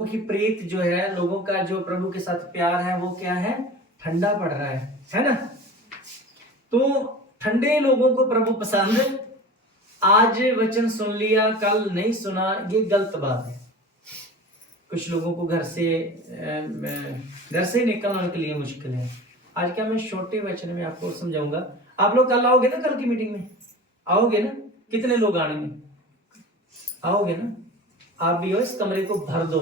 की प्रीत जो है, लोगों का जो प्रभु के साथ प्यार है वो क्या है, ठंडा पड़ रहा है ना। तो ठंडे लोगों को प्रभु पसंद, आज वचन सुन लिया कल नहीं सुना, ये गलत बात है। कुछ लोगों को घर से निकलने के लिए मुश्किल है। आज क्या मैं छोटे वचन में आपको समझाऊंगा। आप लोग कल आओगे ना, कल की मीटिंग में आओगे ना? कितने लोग आएंगे? आओगे ना? आप भी हो, इस कमरे को भर दो।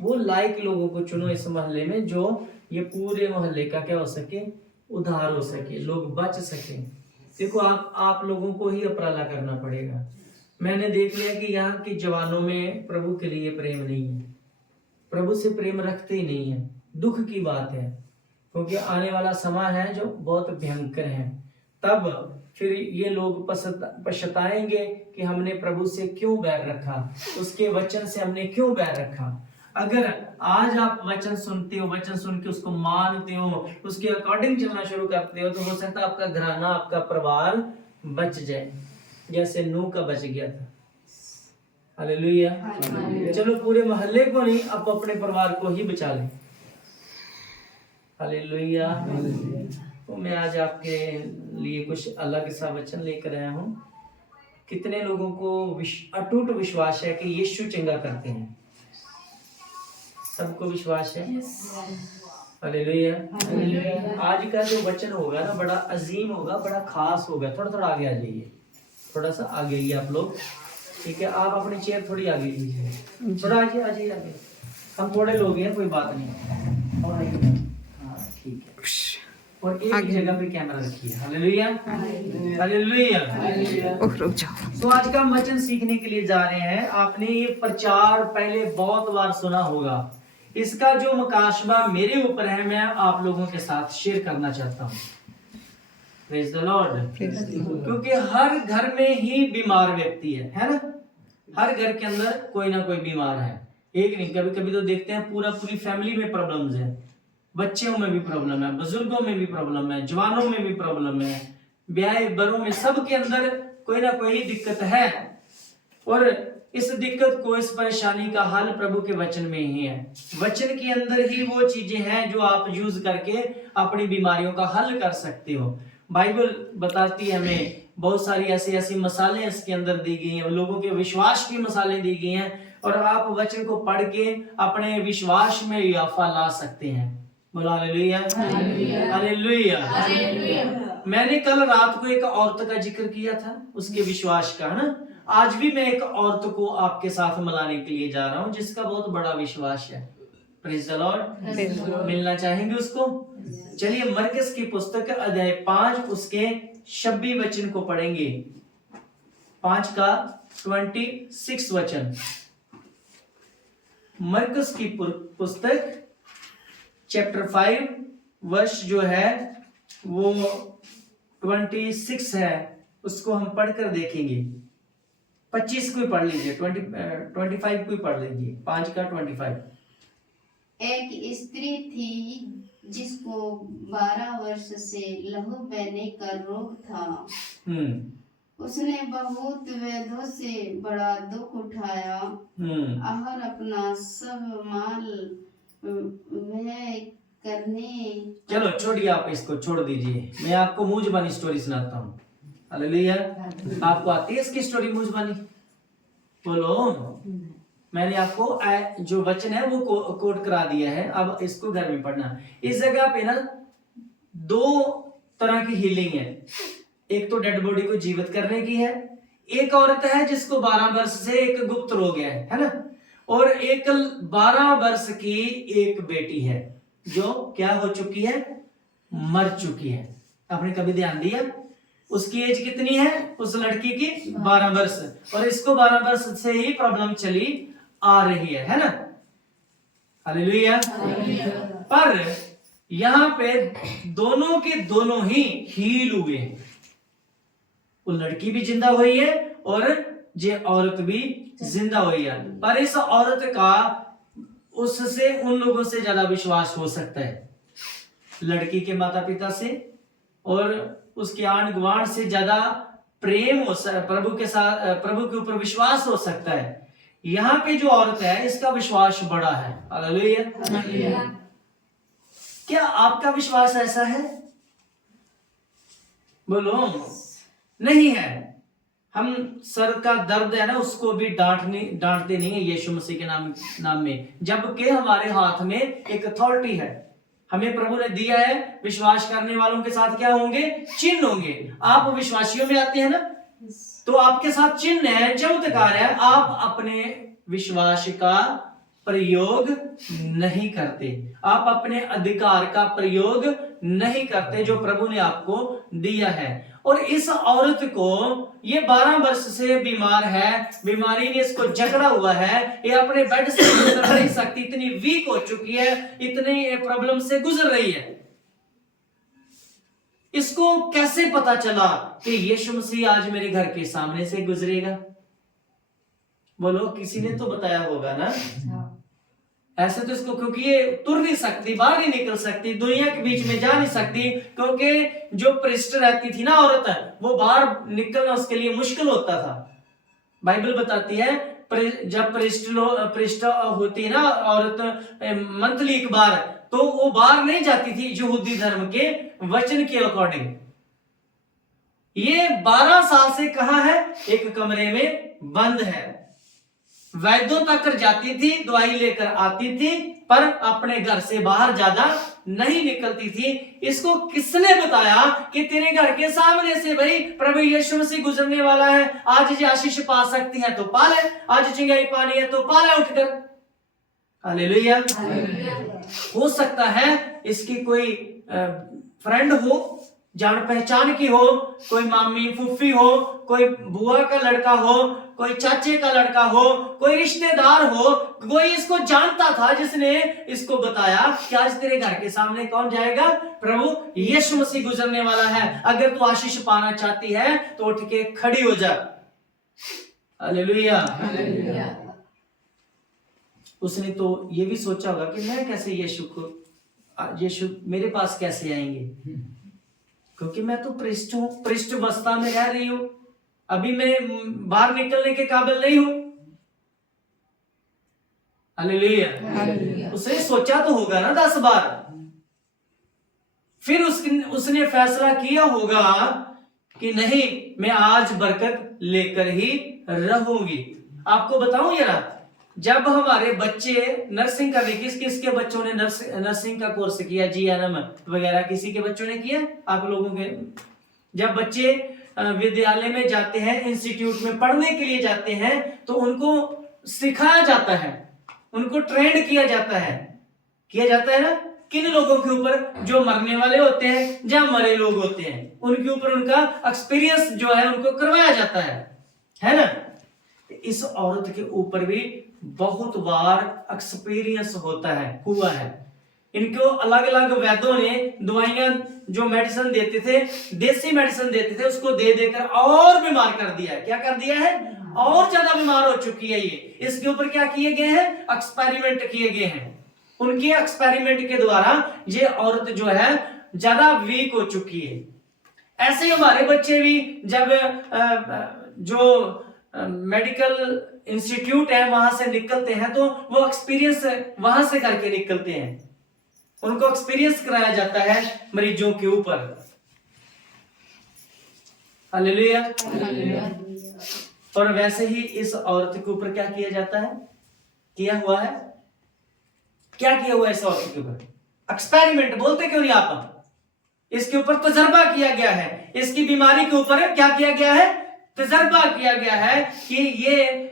वो लायक लोगों को चुनो इस मोहल्ले में, जो ये पूरे मोहल्ले का क्या हो सके, उद्धार हो सके, लोग बच सके। देखो आप लोगों को ही उपराला करना पड़ेगा। मैंने देख लिया कि यहाँ के जवानों में प्रभु के लिए प्रेम नहीं है, प्रभु से प्रेम रखते ही नहीं है। दुख की बात है, क्योंकि आने वाला समय है जो बहुत भयंकर है। तब फिर ये लोग पछताएंगे कि हमने प्रभु से क्यों बैर रखा, उसके वचन से हमने क्यों बैर रखा। अगर आज आप वचन सुनते हो, वचन सुन के उसको मानते हो, उसके अकॉर्डिंग चलना शुरू करते हो, तो हो सकता है आपका घराना, आपका परिवार बच जाए, जैसे नूह का बच गया था। हालेलुया। चलो पूरे मोहल्ले को नहीं, आप अपने परिवार को ही बचा लें। हालेलुया। तो मैं आज आपके लिए कुछ अलग सा वचन लेकर आया हूँ। कितने लोगों को अटूट विश्वास है कि यीशु चंगा करते हैं? सबको विश्वास है? हालेलुया। आज का जो वचन होगा ना, बड़ा अजीम होगा, बड़ा खास होगा। थोड़ा थोड़ा आगे आ जाइए, थोड़ा सा आगे ही आप लोग, ठीक है? आप अपनी चेयर थोड़ी आगे लीजिए, थोड़ा आ जाइए आगे। हम थोड़े लोग हैं, कोई बात नहीं। और हाँ ठीक है, और एक ही जगह पे कैमरा रखिए। Hallelujah, hallelujah. तो आज का हम वचन सीखने के लिए जा रहे हैं। आपने ये प्रचार पहले बहुत बार सुना होगा। इसका जो मुकाशबा मेरे ऊपर है, मैं आप लोगों के साथ शेयर करना चाहता हूँ। Praise the Lord. क्योंकि हर घर में ही बीमार व्यक्ति है ना? हर घर के अंदर कोई ना कोई बीमार है। एक नहीं, कभी कभी तो देखते हैं पूरी फैमिली में प्रॉब्लम्स है। बच्चों में भी प्रॉब्लम है, बुजुर्गों में भी प्रॉब्लम है, जवानों में भी प्रॉब्लम है, ब्याह बरों में, सबके अंदर कोई ना कोई दिक्कत है। और इस दिक्कत को, इस परेशानी का हल प्रभु के वचन में ही है। वचन के अंदर ही वो चीजें हैं जो आप यूज करके अपनी बीमारियों का हल कर सकते हो। बाइबल बताती है हमें, बहुत सारी ऐसी मसाले इसके अंदर दी गई हैं, लोगों के विश्वास की मसाले दी गई हैं, और आप वचन को पढ़ के अपने विश्वास में इजाफा ला सकते हैं। बोलो हालेलुया, हालेलुया। मैंने कल रात को एक औरत का जिक्र किया था, उसके विश्वास का, है ना? आज भी मैं एक औरत को आपके साथ मिलाने के लिए जा रहा हूँ, जिसका बहुत बड़ा विश्वास है। Praise the Lord. मिलना चाहेंगे उसको? चलिए मरकस की पुस्तक अध्याय 5 उसके 26 वचन को पढ़ेंगे। 5 का 26 वचन। मरकस की पुस्तक चैप्टर 5 वर्ष जो है वो 26 है, उसको हम पढ़कर देखेंगे। 25 को पढ़ लीजिए, 25 को पढ़ लीजिए। 5 का 25। एक स्त्री थी जिसको 12 वर्ष से लहू बहने का रोग था। उसने बहुत वेदों से बड़ा दुख उठाया और अपना सब माल व्यय करने। चलो छोड़िए, आप इसको छोड़ दीजिए। मैं आपको मुंह जुबानी स्टोरी सुनाता हूँ। हालेलुया। आपको आती है इसकी स्टोरी मुंह जुबानी? बोलो। मैंने आपको जो वचन है वो कोट करा दिया है, अब इसको घर में पढ़ना। इस जगह पे ना 2 तरह की हीलिंग है। एक तो डेड बॉडी को जीवित करने की है, एक औरत है जिसको 12 वर्ष से एक गुप्त रोग है ना? और एक 12 वर्ष की एक बेटी है जो क्या हो चुकी है, मर चुकी है। आपने कभी ध्यान दिया? उसकी एज कितनी है उस लड़की की? 12 वर्ष। और इसको 12 वर्ष से ही प्रॉब्लम चली आ रही है ना? हालेलुया। पर यहां पे दोनों के दोनों ही हील हुए हैं। वो लड़की भी जिंदा हुई है और ये औरत भी जिंदा हुई है। पर इस औरत का उससे, उन लोगों से ज्यादा विश्वास हो सकता है, लड़की के माता पिता से और उसके आंड गुआंढ से ज्यादा प्रेम हो, प्रभु के साथ, प्रभु के ऊपर विश्वास हो सकता है। यहाँ पे जो औरत है इसका विश्वास बड़ा है। हालेलुया। क्या आपका विश्वास ऐसा है? बोलो। नहीं है। हम सर का दर्द है ना उसको भी डांटते नहीं है यीशु मसीह के नाम में, जबकि हमारे हाथ में एक अथॉरिटी है, हमें प्रभु ने दिया है। विश्वास करने वालों के साथ क्या होंगे? चिन्ह होंगे। आप विश्वासियों में आते हैं ना, तो आपके साथ चिन्ह है, चमत्कार है। आप अपने विश्वास का प्रयोग नहीं करते, आप अपने अधिकार का प्रयोग नहीं करते जो प्रभु ने आपको दिया है। और इस औरत को ये 12 वर्ष से बीमार है, बीमारी ने इसको जकड़ा हुआ है, ये अपने बेड से गुजर नहीं सकती, इतनी वीक हो चुकी है, इतनी प्रॉब्लम से गुजर रही है। इसको कैसे पता चला कि यीशु मसीह आज मेरे घर के सामने से गुजरेगा? बोलो, किसी ने तो बताया होगा ना। ऐसे तो इसको, क्योंकि ये तुर नहीं सकती, बाहर नहीं निकल सकती, दुनिया के बीच में जा नहीं सकती, क्योंकि जो पृष्ठ रहती थी ना औरत, वो बाहर निकलना उसके लिए मुश्किल होता था। बाइबल बताती है जब पृष्ठ होती ना औरत मंथली एक बार, तो वो बाहर नहीं जाती थी यहूदी धर्म के वचन के अकॉर्डिंग। ये 12 साल से कहां है? एक कमरे में बंद है। वैद्यों तक जाती थी, दवाई लेकर आती थी, पर अपने घर से बाहर ज्यादा नहीं निकलती थी। इसको किसने बताया कि तेरे घर के सामने से भाई प्रभु यीशु मसीह गुजरने वाला है, आज ये आशीष पा सकती है तो पा ले, आज चिंगाई पानी है तो पा ले उठकर। हालेलुया। हो सकता है इसकी कोई फ्रेंड हो, जान पहचान की हो, कोई मामी फूफी हो, कोई बुआ का लड़का हो, कोई चाचे का लड़का हो, कोई रिश्तेदार हो, कोई इसको जानता था जिसने इसको बताया कि आज तेरे घर के सामने कौन जाएगा? प्रभु यीशु मसीह गुजरने वाला है, अगर तू आशीष पाना चाहती है तो उठ के खड़ी हो जा। हालेलुया। उसने तो ये भी सोचा होगा कि मैं कैसे यीशु मेरे पास कैसे आएंगे, क्योंकि मैं तो पृष्ठ अवस्था में रह रही हूं, अभी मैं बाहर निकलने के काबिल नहीं हूं। हालेलुया। उसने सोचा तो होगा ना 10 बार। फिर उसने फैसला किया होगा कि नहीं, मैं आज बरकत लेकर ही रहूंगी। आपको बताऊं जरा, जब हमारे बच्चे नर्सिंग कर रहे, किसके बच्चों ने नर्सिंग का कोर्स किया, GNM वगैरह किसी के बच्चों ने किया? आप लोगों के जब बच्चे विद्यालय में जाते हैं, इंस्टीट्यूट में पढ़ने के लिए जाते हैं, तो उनको सिखाया जाता है, उनको ट्रेंड किया जाता है ना, किन लोगों के ऊपर? जो मरने वाले होते हैं या मरे लोग होते हैं, उनके ऊपर उनका एक्सपीरियंस जो है उनको करवाया जाता है ना। इस औरत के ऊपर भी बहुत बार एक्सपीरियंस हुआ है। इनको अलग अलग वैद्यों ने दवाइयां, जो मेडिसिन देते थे, देसी मेडिसिन देते थे, उसको दे देकर और बीमार कर दिया है। क्या कर दिया है? और ज्यादा बीमार हो चुकी है ये। इसके ऊपर क्या किए गए हैं? एक्सपेरिमेंट किए गए हैं। उनके एक्सपेरिमेंट के द्वारा ये औरत जो है ज्यादा वीक हो चुकी है। ऐसे हमारे बच्चे भी जब जो मेडिकल इंस्टीट्यूट है वहां से निकलते हैं, तो वो एक्सपीरियंस वहां से करके निकलते हैं, उनको एक्सपीरियंस कराया जाता है मरीजों के ऊपर। हालेलुया। और वैसे ही इस औरत के ऊपर क्या किया जाता है? किया हुआ है। क्या किया हुआ है इस औरत के ऊपर? एक्सपेरिमेंट बोलते क्यों नहीं आप? इसके ऊपर तजर्बा किया गया है। इसकी बीमारी के ऊपर क्या किया गया है? तजर्बा किया गया है कि ये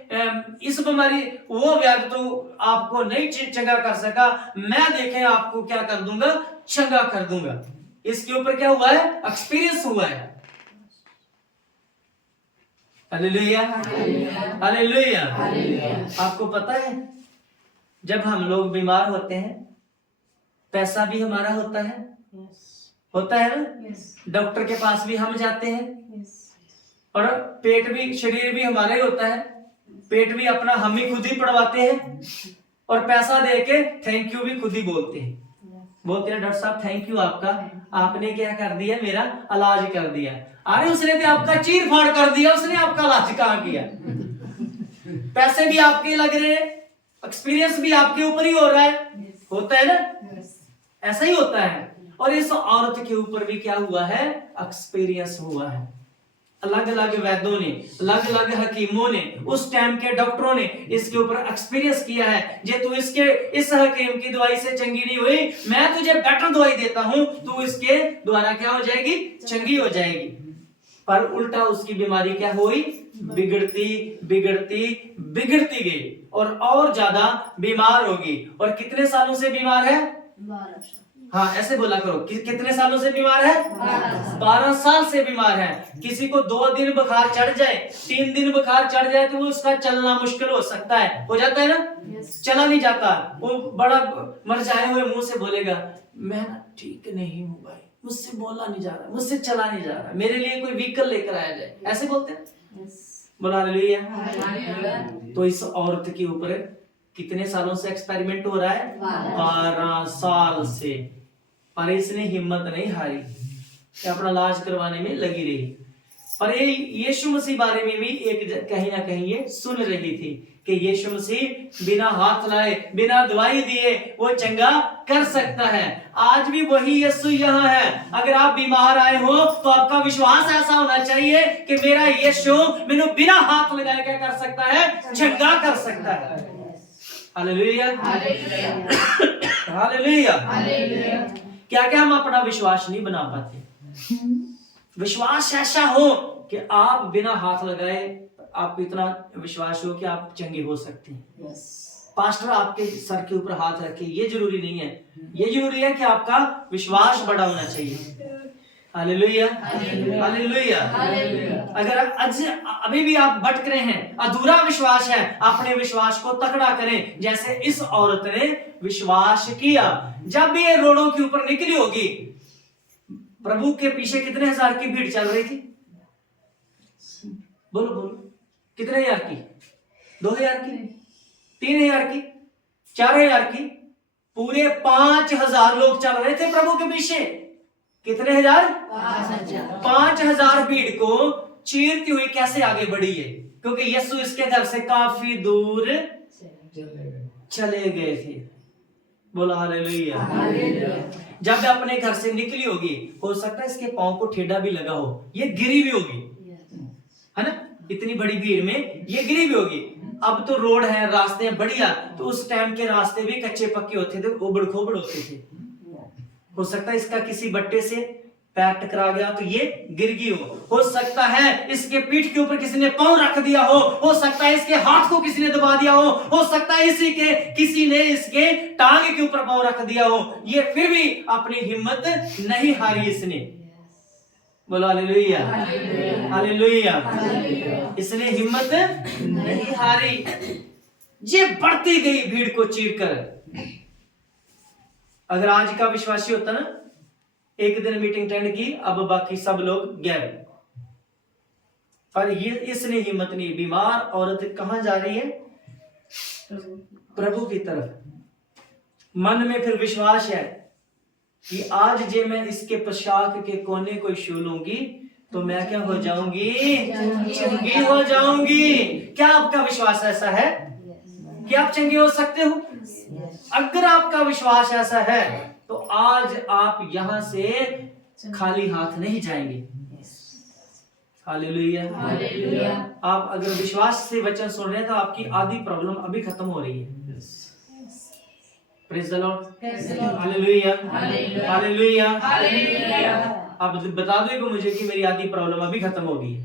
इस बीमारी, वो व्याधि तो आपको नहीं चंगा कर सका, मैं देखें आपको क्या कर दूंगा, चंगा कर दूंगा। इसके ऊपर क्या हुआ है? एक्सपीरियंस हुआ है। हालेलुया। हालेलुया। आपको पता है जब हम लोग बीमार होते हैं, पैसा भी हमारा होता है ना, डॉक्टर के पास भी हम जाते हैं, और पेट भी, शरीर भी हमारा ही होता है, पेट भी अपना हम ही खुद ही पड़वाते हैं, और पैसा दे के थैंक यू भी खुद ही बोलते हैं डॉक्टर साहब थैंक यू आपका, आपने क्या कर दिया, मेरा इलाज कर दिया। अरे उसने तो आपका चीर फाड़ कर दिया, उसने आपका इलाज कहाँ किया? पैसे भी आपके लग रहे हैं, एक्सपीरियंस भी आपके ऊपर ही हो रहा है, होता है ना, ऐसा ही होता है। और इस औरत के ऊपर भी क्या हुआ है, एक्सपीरियंस हुआ है। अलग अलग वैद्यों ने, अलग अलग हकीमों ने, उस टाइम के डॉक्टरों ने इसके ऊपर एक्सपीरियंस किया है। जे तू इसके इस हकीम की दवाई से चंगी नहीं हुई, मैं तुझे बेटर दवाई देता हूं, तू इसके द्वारा क्या हो जाएगी, चंगी हो जाएगी। पर उल्टा उसकी बीमारी क्या हुई, बिगड़ती बिगड़ती बिगड़ती गई और ज्यादा बीमार होगी। और कितने सालों से बीमार है, 12 साल। हाँ ऐसे बोला करो, कितने सालों से बीमार है, 12 साल से बीमार है। किसी को 2 दिन बुखार चढ़ जाए, 3 दिन बुखार चढ़ जाए तो वो उसका चलना मुश्किल हो सकता है, हो जाता है ना, चला नहीं जाता। वो बड़ा मरझाए हुए मुंह से बोलेगा, मैं ना ठीक नहीं हूँ भाई, मुझसे बोला नहीं जा रहा, मुझसे चला नहीं जा रहा, मेरे लिए कोई व्हीकल लेकर आया जाए, ऐसे बोलते हैं। बोला हालेलुया। तो इस औरत के ऊपर कितने सालों से एक्सपेरिमेंट हो रहा है, 12 साल से। पर इसने हिम्मत नहीं हारी, अपना इलाज करवाने में लगी रही। पर ये यीशु मसीह बारे में भी एक कहीं ना कहीं ये सुन रही थी कि यीशु मसीह बिना हाथ लाए, बिना दवाई दिए वो चंगा कर सकता है। आज भी वही यीशु यहाँ है। अगर आप बीमार आए हो तो आपका विश्वास ऐसा होना चाहिए कि मेरा यीशु मैंने बिना हाथ लगाए क्या कर सकता है, चंगा कर सकता है। Hallelujah, hallelujah, hallelujah. क्या क्या हम अपना विश्वास नहीं बना पाते। विश्वास ऐसा हो कि आप बिना हाथ लगाए, आप इतना विश्वास हो कि आप चंगे हो सकते हैं। पास्टर आपके सर के ऊपर हाथ रखे, ये जरूरी नहीं है। ये जरूरी है कि आपका विश्वास बड़ा होना चाहिए। Hallelujah, hallelujah. अगर अभी भी आप भटक रहे हैं, अधूरा विश्वास है, अपने विश्वास को तगड़ा करें जैसे इस औरत ने विश्वास किया। जब भी ये रोडों के ऊपर निकली होगी, प्रभु के पीछे कितने हजार की भीड़ चल रही थी, बोलो बोलो, कितने हजार की, 2000 की, 3000 की, 4000 की, पूरे 5000 लोग चल रहे थे प्रभु के पीछे। कितने हजार, 5000 भीड़ को चीरती हुई कैसे आगे बढ़ी है, क्योंकि यीशु इसके घर से काफी दूर चले गए थे। बोला हालेलुया। जब अपने घर से निकली होगी, हो सकता है इसके पांव को ठेडा भी लगा हो, ये गिरी भी होगी, है ना, इतनी बड़ी भीड़ में ये गिरी भी होगी। अब तो रोड है, रास्ते हैं बढ़िया, तो उस टाइम के रास्ते भी कच्चे पक्के होते थे, उबड़ खोबड़ होते थे। हो सकता है इसका किसी बट्टे से पैर टकरा गया तो ये गिर गई हो सकता है इसके पीठ के ऊपर किसी ने पांव रख दिया हो सकता है इसके हाथ को किसी ने दबा दिया हो सकता है किसी ने इसके टांग के ऊपर पांव रख दिया हो, ये फिर भी अपनी हिम्मत नहीं हारी इसने। बोलो हालेलुया, हालेलुया। इसने हिम्मत नहीं हारी, ये बढ़ती गई भीड़ को चीरकर। अगर आज का विश्वासी होता ना, एक दिन मीटिंग अटेंड की, अब बाकी सब लोग गए, पर ये इसने हिम्मत नहीं। बीमार औरत कहां जा रही है, प्रभु की तरफ। मन में फिर विश्वास है कि आज जे मैं इसके पोशाक के कोने को छू लूंगी तो मैं क्या हो जाऊंगी, चंगी हो जाऊंगी। क्या आपका विश्वास ऐसा है कि आप चंगे हो सकते हो? अगर आपका विश्वास ऐसा है तो आज आप यहां से खाली हाथ नहीं जाएंगे। Hallelujah, hallelujah. आप अगर विश्वास से वचन सुन रहे हैं तो आपकी आधी प्रॉब्लम अभी खत्म हो रही है। Praise the Lord, hallelujah, hallelujah, hallelujah. आप बता दो मुझे कि मेरी आधी प्रॉब्लम अभी खत्म हो गई है।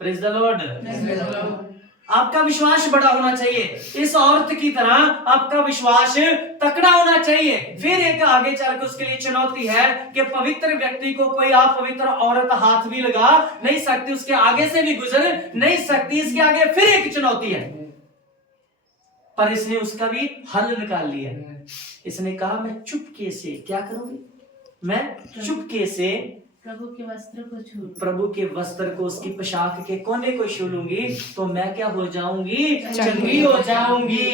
Praise the Lord. आपका विश्वास बड़ा होना चाहिए, इस औरत की तरह आपका विश्वास तकड़ा होना चाहिए। फिर एक आगे चलकर उसके लिए चुनौती है कि पवित्र व्यक्ति को कोई अपवित्र औरत हाथ भी लगा नहीं सकती, उसके आगे से भी गुजर नहीं सकती। इसके आगे फिर एक चुनौती है, पर इसने उसका भी हल निकाल लिया। इसने कहा मैं चुपके से क्या करूंगी, मैं चुपके से प्रभु के वस्त्र को छू, प्रभु के वस्त्र को, उसकी पोशाक के कोने को छू लूंगी तो मैं क्या हो जाऊंगी, चंगी हो जाऊंगी।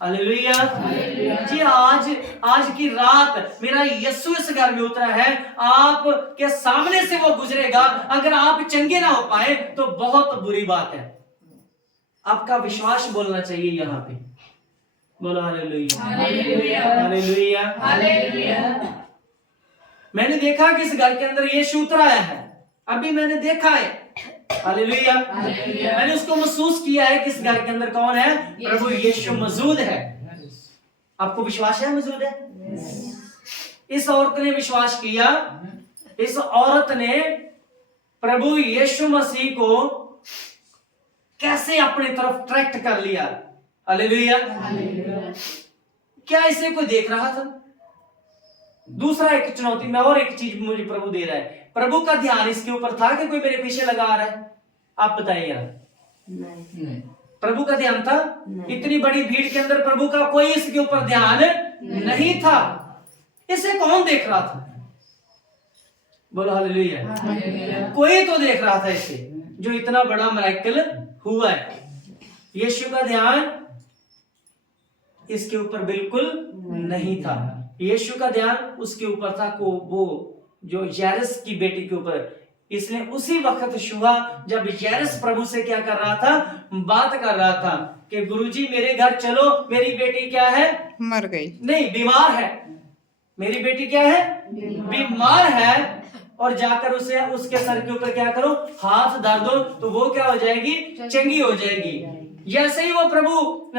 हालेलुया जी। आज की रात मेरा यीशु इस घर में उतरा है, आप के सामने से वो गुजरेगा। अगर आप चंगे ना हो पाए तो बहुत बुरी बात है। आपका विश्वास बोलना चाहिए यहाँ पे। बोलो हालेलुया, हालेलुया, हालेलुया। हालेलुया। मैंने देखा कि इस घर के अंदर यीशु उतर आया है, अभी मैंने देखा है। Hallelujah, hallelujah. मैंने उसको महसूस किया है कि इस घर के अंदर कौन है, प्रभु यीशु मौजूद है। आपको विश्वास है मौजूद है? इस औरत ने विश्वास किया, इस औरत ने प्रभु यीशु मसीह को कैसे अपनी तरफ ट्रैक्ट कर लिया। हालेलुया। क्या इसे कोई देख रहा था? दूसरा एक चुनौती में और एक चीज मुझे प्रभु दे रहा है, प्रभु का ध्यान इसके ऊपर था कि कोई मेरे पीछे लगा आ रहा है। आप बताइए यार, नहीं। प्रभु का ध्यान था? इतनी बड़ी भीड़ के अंदर प्रभु का कोई इसके ऊपर ध्यान नहीं था। इसे कौन देख रहा था? बोलो हालेलुया। कोई तो देख रहा था इसे, जो इतना बड़ा मिरेकल हुआ है। यीशु का ध्यान इसके ऊपर बिल्कुल नहीं था। यीशु का ध्यान उसके ऊपर था को वो जो याइरस की बेटी के ऊपर। इसने उसी वक्त छुआ जब याइरस प्रभु से क्या कर रहा था, बात कर रहा था कि गुरुजी मेरे घर चलो, मेरी बेटी क्या है, मर गई, नहीं बीमार है, मेरी बेटी क्या है, बीमार है। और जाकर उसे उसके सर के ऊपर क्या करो, हाथ धर दो, तो वो क्या हो जाएगी, चंगी हो जाएगी। जैसे ही वो प्रभु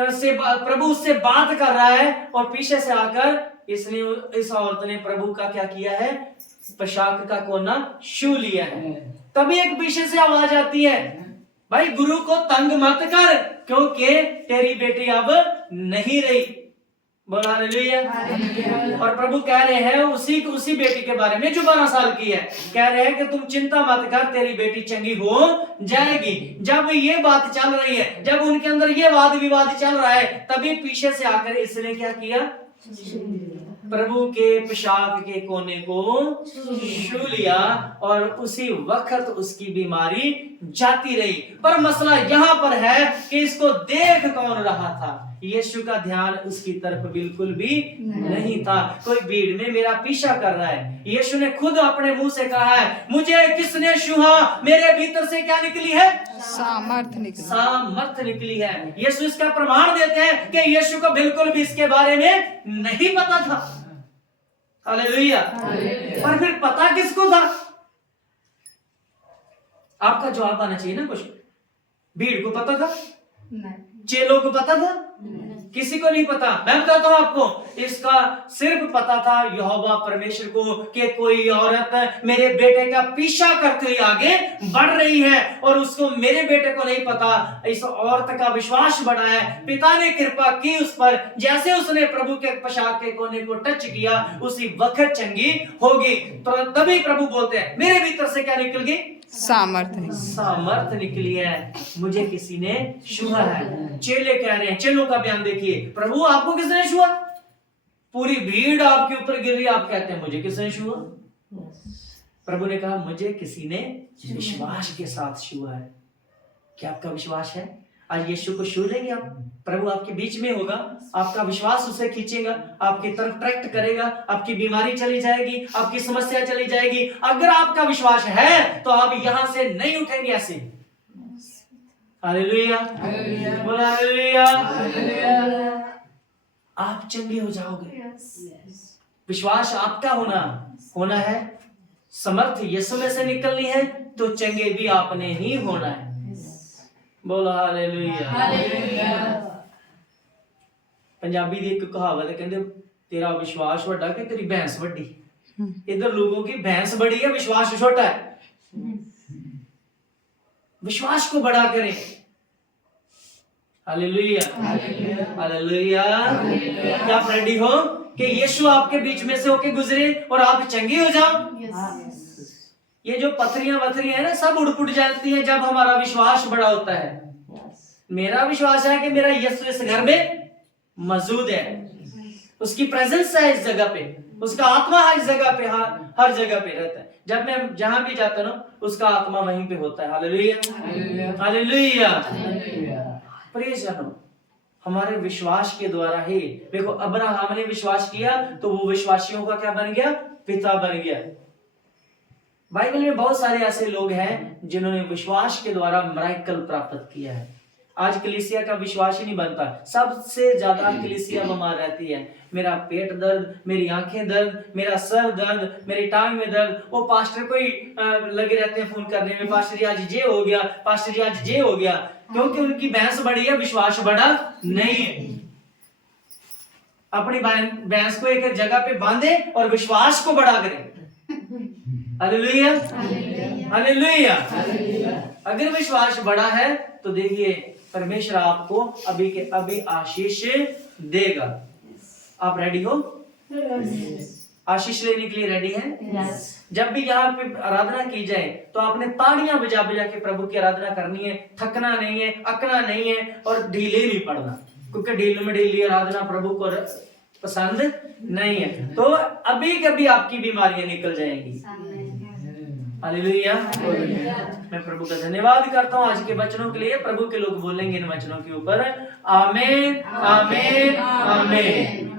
उससे बात कर रहा है और पीछे से आकर इस औरत ने प्रभु का क्या किया है, पोशाक का कोना छू लिया है। तभी एक पीछे से आवाज आती है, भाई गुरु को तंग मत कर, क्योंकि तेरी बेटी अब नहीं रही। बोलो हालेलुया। और प्रभु कह रहे हैं उसी बेटी के बारे में जो 12 साल की है, कह रहे हैं कि तुम चिंता मत कर, तेरी बेटी चंगी हो जाएगी। जब ये बात चल रही है, जब उनके अंदर ये वाद विवाद चल रहा है, तभी पीछे से आकर इसने क्या किया, प्रभु के पोशाक के कोने को छू लिया और उसी वक्त उसकी बीमारी जाती रही। पर मसला यहाँ पर है कि इसको देख कौन रहा था? यीशु का ध्यान उसकी तरफ बिल्कुल भी नहीं था। कोई भीड़ में मेरा पीछा कर रहा है। यीशु ने खुद अपने मुंह से कहा है, मुझे किसने छुआ, मेरे भीतर से क्या निकली है, सामर्थ निकली है। यीशु इसका प्रमाण देते हैं कि यीशु को बिल्कुल भी इसके बारे में नहीं पता था। हालेलुया। पर फिर पता किसको था? आपका जवाब आना चाहिए ना कुछ। भीड़ को पता था, चेलों को पता था, किसी को नहीं पता। मैं बताता हूं आपको, इसका सिर्फ पता था यहोवा परमेश्वर को कि कोई औरत मेरे बेटे का पीछा करते हुए आगे बढ़ रही है, और उसको मेरे बेटे को नहीं पता। इस औरत का विश्वास बढ़ा है, पिता ने कृपा की उस पर। जैसे उसने प्रभु के पोशाक के कोने को टच किया, उसी वक्त चंगी होगी। तो तभी प्रभु बोलते हैं, मेरे भीतर से क्या निकल गई, सामर्थ निकली है, मुझे किसी ने छुआ है। चेले कह रहे हैं, चेलों का बयान देखिए, प्रभु आपको किसने छुआ? पूरी भीड़ आपके ऊपर गिर रही, आप कहते हैं मुझे किसने छुआ? प्रभु ने कहा, मुझे किसी ने विश्वास के साथ छुआ है। क्या आपका विश्वास है? आज यीशु को छू लेंगे आप, प्रभु आपके बीच में होगा, आपका विश्वास उसे खींचेगा, आपकी तरफ ट्रैक्ट करेगा, आपकी बीमारी चली जाएगी, आपकी समस्या चली जाएगी। अगर आपका विश्वास है तो आप यहां से नहीं उठेंगे ऐसे। हालेलुया, बोलो हालेलुया। आप चंगे हो जाओगे। विश्वास आपका होना है। समर्थ यीशु में से निकलनी है तो चंगे भी आपने ही होना है। बोलो हालेलुया। पंजाबी दी एक कहावत है, कहते तेरा विश्वास वड्डा कि तेरी भैंस वड्डी। इधर लोगों की भैंस बड़ी है, विश्वास छोटा है। विश्वास को बड़ा करें। Hallelujah, hallelujah. क्या आप रेडी हो कि यीशु आपके बीच में से होके गुजरे और आप चंगे हो जाओ? ये जो पथरियां है ना, सब उड़ जाती है जब हमारा विश्वास बड़ा होता है। मेरा विश्वास है कि मेरा यीशु इस घर में मौजूद है, उसकी प्रेजेंस है इस जगह पे, उसका आत्मा है इस जगह पे, हर जगह पे रहता है। जब मैं जहां भी जाता हूं उसका आत्मा वहीं पे होता है। Hallelujah, hallelujah. प्रेज़ द, हमारे विश्वास के द्वारा ही, देखो अब्राहम ने विश्वास किया तो वो विश्वासियों का क्या बन गया, पिता बन गया। बाइबल में बहुत सारे ऐसे लोग हैं जिन्होंने विश्वास के द्वारा मिरेकल प्राप्त किया है। आज कलीसिया का विश्वास ही नहीं बनता। सबसे ज्यादा कलीसिया बीमार रहती है। मेरा पेट दर्द, मेरी आंखें दर्द, मेरा सर दर्द, मेरी टांग में दर्द। वो पास्टर को ही लगे रहते हैं फोन करने में, पास्टर जी आज ये हो गया, पास्टर जी आज ये हो गया, क्योंकि उनकी भैंस बड़ी है, विश्वास बड़ा नहीं है। अपनी भैंस को एक जगह पे बांधे और विश्वास को बड़ा करें। Hallelujah, hallelujah. अगर विश्वास बड़ा है तो देखिए परमेश्वर आपको अभी के अभी आशीष देगा। आप रेडी हो? आशीष लेने के लिए रेडी हैं? जब भी यहाँ पे आराधना की जाए तो आपने ताड़ियां बजा बजा के प्रभु की आराधना करनी है। थकना नहीं है, अकना नहीं है और ढीले नहीं पड़ना, क्योंकि ढीले में ढीली आराधना प्रभु को पसंद नहीं है। तो अभी कभी आपकी बीमारियां निकल जाएंगी। हालेलुया। मैं प्रभु का धन्यवाद करता हूँ आज के वचनों के लिए। प्रभु के लोग बोलेंगे इन वचनों के ऊपर आमीन, आमीन, आमीन।